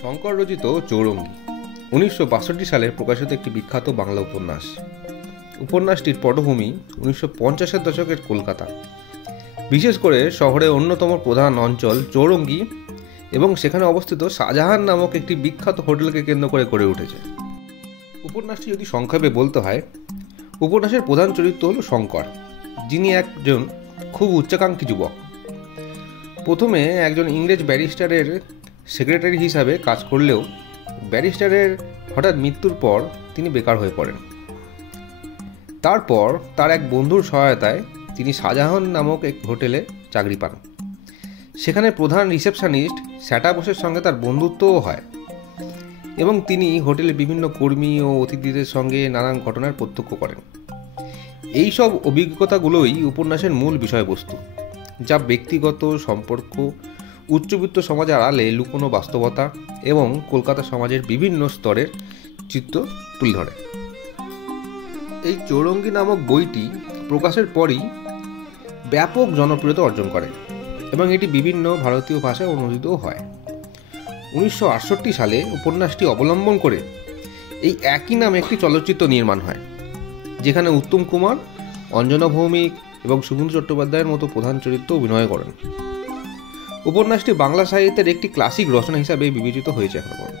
শঙ্কর রচিত চৌরঙ্গী 1962 সালে প্রকাশিত একটি বিখ্যাত বাংলা উপন্যাস। উপন্যাসটির পটভূমি 1950-এর দশকের কলকাতা, বিশেষ করে শহরের অন্যতম প্রধান অঞ্চল চৌরঙ্গী এবং সেখানে অবস্থিত শাহজাহান নামক একটি বিখ্যাত হোটেলকে কেন্দ্র করে গড়ে উঠেছে। উপন্যাসটি যদি সংক্ষেপে বলতে হয়, উপন্যাসের প্রধান চরিত্র হল শঙ্কর, যিনি একজন খুব উচ্চাকাঙ্ক্ষী যুবক। প্রথমে একজন ইংরেজ ব্যারিস্টারের সেক্রেটারি হিসাবে কাজ করলেও ব্যারিস্টারের হঠাৎ মৃত্যুর পর তিনি বেকার হয়ে পড়েন। তারপর তার এক বন্ধুর সহায়তায় তিনি শাহজাহান নামক এক হোটেলে চাকরি পান। সেখানে প্রধান রিসেপশনিস্ট স্যাটা বোসের সঙ্গে তার বন্ধুত্বও হয় এবং তিনি হোটেলের বিভিন্ন কর্মী ও অতিথিদের সঙ্গে নানান ঘটনার প্রত্যক্ষ করেন। এই সব অভিজ্ঞতাগুলোই উপন্যাসের মূল বিষয়বস্তু, যা ব্যক্তিগত সম্পর্ক, উচ্চবিত্ত সমাজের আড়ালে লুকোনো বাস্তবতা এবং কলকাতা সমাজের বিভিন্ন স্তরের চিত্র তুলে ধরে। এই চৌরঙ্গী নামক বইটি প্রকাশের পরই ব্যাপক জনপ্রিয়তা অর্জন করে এবং এটি বিভিন্ন ভারতীয় ভাষায় অনুদিতও হয়। 1968 সালে উপন্যাসটি অবলম্বন করে এই একই নামে একটি চলচ্চিত্র নির্মাণ হয়, যেখানে উত্তম কুমার, অঞ্জনা ভৌমিক এবং শুভেন্দু চট্টোপাধ্যায়ের মতো প্রধান চরিত্র অভিনয় করেন। উপন্যাসটি বাংলা সাহিত্যের একটি ক্লাসিক রচনা হিসাবে বিবেচিত হয়েছে এখন।